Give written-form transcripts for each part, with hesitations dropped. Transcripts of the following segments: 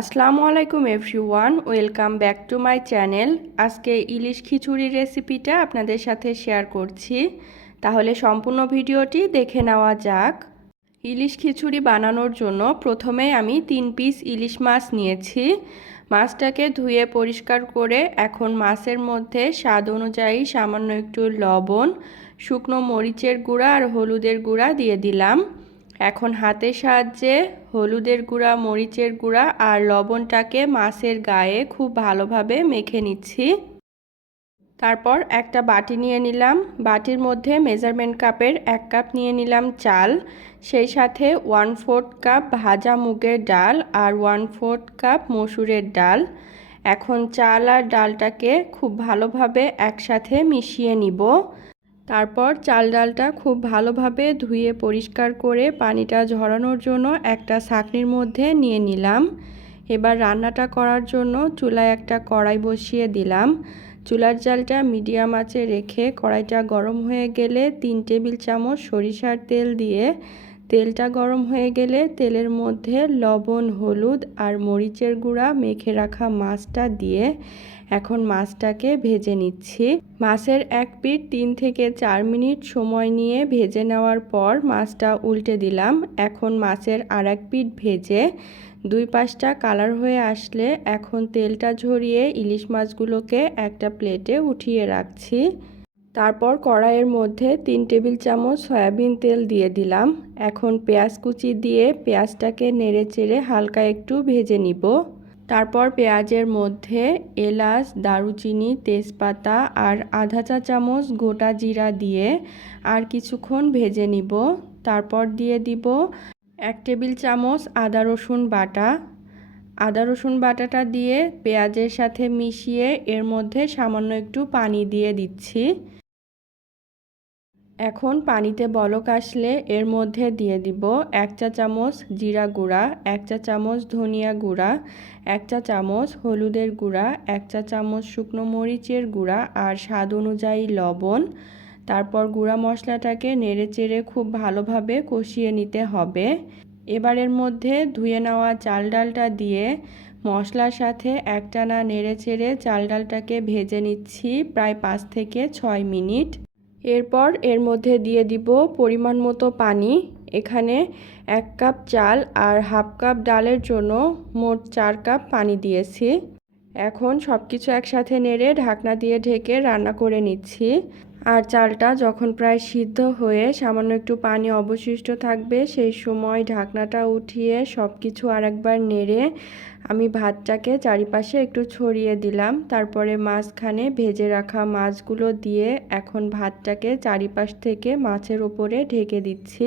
আসসালামু আলাইকুম everyone, welcome back to my channel. আজকে ইলিশ খিচুড়ির রেসিপিটা আপনাদের সাথে শেয়ার করছি। তাহলে সম্পূর্ণ ভিডিওটি দেখে নেওয়া যাক। ইলিশ খিচুড়ি বানানোর জন্য প্রথমে আমি 3 পিস ইলিশ মাছ নিয়েছি। মাছটাকে ধুয়ে পরিষ্কার করে এখন মাছের মধ্যে স্বাদ অনুযায়ী সামান্য একটু লবণ, শুকনো মরিচের গুঁড়া আর হলুদের গুঁড়া দিয়ে দিলাম। এখন হাতের সাহায্যে হলুদের গুঁড়া, মরিচের গুঁড়া আর লবণটাকে মাছের গায়ে খুব ভালোভাবে মেখে নিচ্ছি। তারপর একটা বাটি নিয়ে নিলাম। বাটির মধ্যে মেজারমেন্ট কাপের 1 কাপ নিয়ে নিলাম চাল, সেই সাথে 1/4 কাপ ভাজা মুগের ডাল আর 1/4 কাপ মসুরের ডাল। এখন চাল আর ডালটাকে খুব ভালোভাবে একসাথে মিশিয়ে নিব। তারপর চাল ডালটা খুব ভালোভাবে ধুয়ে পরিষ্কার করে পানিটা ঝরানোর জন্য একটা ছাঁকনির মধ্যে নিয়ে নিলাম। এবার রান্নাটা করার জন্য চুলায় একটা কড়াই বসিয়ে দিলাম। চুলার জালটা মিডিয়াম আঁচে রেখে কড়াইটা গরম হয়ে গেলে 3 টেবিল চামচ সরিষার তেল দিয়ে তেলটা গরম হয়ে গেলে তেলের মধ্যে লবণ, হলুদ আর মরিচের গুঁড়া মেখে রাখা মাছটা দিয়ে এখন মাছটাকে ভেজে নিচ্ছি। মাছের এক পিঠ 3 থেকে 4 মিনিট সময় নিয়ে ভেজে নেওয়ার পর মাছটা উল্টে দিলাম। এখন মাছের আর এক পিঠ ভেজে 2 পাশটা কালার হয়ে আসলে এখন তেলটা ঝরিয়ে ইলিশ মাছগুলোকে একটা প্লেটে উঠিয়ে রাখছি। তারপর কড়াইয়ের মধ্যে 3 টেবিল চামচ সয়াবিন তেল দিয়ে দিলাম। এখন পেঁয়াজ কুচি দিয়ে পেঁয়াজটাকে নেড়েচেড়ে হালকা একটু ভেজে নিব। তারপর পেঁয়াজের মধ্যে এলাচ, দারুচিনি, তেজপাতা আর আধা চা চামচ গোটা জিরা দিয়ে আর কিছুক্ষণ ভেজে নিব। তারপর দিয়ে দিব 1 টেবিল চামচ আদা রসুন বাটা। আদা রসুন বাটাটা দিয়ে পেঁয়াজের সাথে মিশিয়ে এর মধ্যে সামান্য একটু পানি দিয়ে দিচ্ছি। এখন পানিতে বলক আসলে এর মধ্যে দিয়ে দিব 1 চা চামচ জিরা গুঁড়া, 1 চা চামচ ধনিয়া গুঁড়া, 1 চা চামচ হলুদের গুঁড়া, 1 চা চামচ শুকনো মরিচের গুঁড়া আর স্বাদ অনুযায়ী লবণ। তারপর গুঁড়া মশলাটাকে নেড়েচেড়ে খুব ভালোভাবে কষিয়ে নিতে হবে। এবার এর মধ্যে ধুয়ে নেওয়া চাল ডালটা দিয়ে মশলার সাথে একটানা নেড়েচেড়ে চাল ডালটাকে ভেজে নিচ্ছি প্রায় 5 থেকে 6 মিনিট। এরপর এর মধ্যে দিয়ে দিব পরিমাণ মতো পানি। এখানে 1 কাপ চাল আর হাফ কাপ ডালের জন্য মোট 4 কাপ পানি দিয়েছি। এখন সব কিছু একসাথে নেড়ে ঢাকনা দিয়ে ঢেকে রান্না করে নিচ্ছি। আর চালটা যখন প্রায় সিদ্ধ হয়ে সামান্য একটু পানি অবশিষ্ট থাকবে সেই সময় ঢাকনাটা উঠিয়ে সব কিছু আরেকবার নেড়ে আমি ভাতটাকে চারিপাশে একটু ছড়িয়ে দিলাম। তারপরে মাঝখানে ভেজে রাখা মাছগুলো দিয়ে এখন ভাতটাকে চারিপাশ থেকে মাছের ওপরে ঢেকে দিচ্ছি।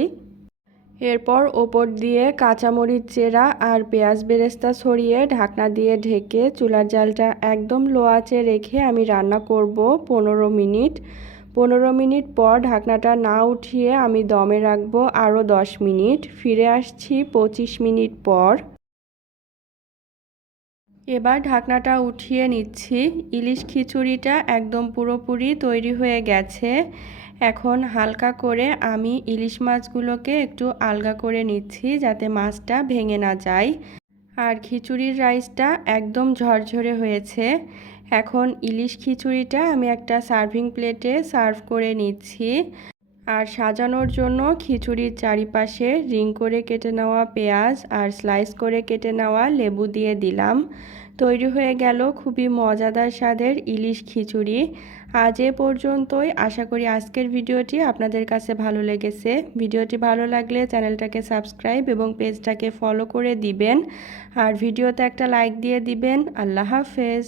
এরপর ওপর দিয়ে কাঁচামরিচ চেরা আর পেঁয়াজ বেরেস্তা ছড়িয়ে ঢাকনা দিয়ে ঢেকে চুলার জালটা একদম লো আঁচে রেখে আমি রান্না করব 15 মিনিট। 15 মিনিট পর ঢাকনাটা না উঠিয়ে আমি দমে রাখবো আরও 10 মিনিট। ফিরে আসছি 25 মিনিট পর। এবার ঢাকনাটা উঠিয়ে নিচ্ছি। ইলিশ খিচুড়িটা একদম পুরোপুরি তৈরি হয়ে গেছে। এখন হালকা করে আমি ইলিশ মাছগুলোকে একটু আলগা করে নিচ্ছি যাতে মাছটা ভেঙে না যায়। আর খিচুড়ির রাইসটা একদম ঝরঝরে হয়েছে। এখন ইলিশ খিচুড়িটা আমি একটা সার্ভিং প্লেটে সার্ভ করে নিচ্ছি। আর সাজানোর জন্য খিচুড়ির চারিপাশে রিং করে কেটে নেওয়া পেঁয়াজ আর স্লাইস করে কেটে নেওয়া লেবু দিয়ে দিলাম। তৈরি হয়ে গেল খুবই মজাদার স্বাদের ইলিশ খিচুড়ি। আজ এ পর্যন্তই। আশা করি আজকের ভিডিওটি আপনাদের কাছে ভালো লেগেছে। ভিডিওটি ভালো লাগলে চ্যানেলটাকে সাবস্ক্রাইব এবং পেজটাকে ফলো করে দিবেন। আর ভিডিওতে একটা লাইক দিয়ে দিবেন। আল্লাহ হাফেজ।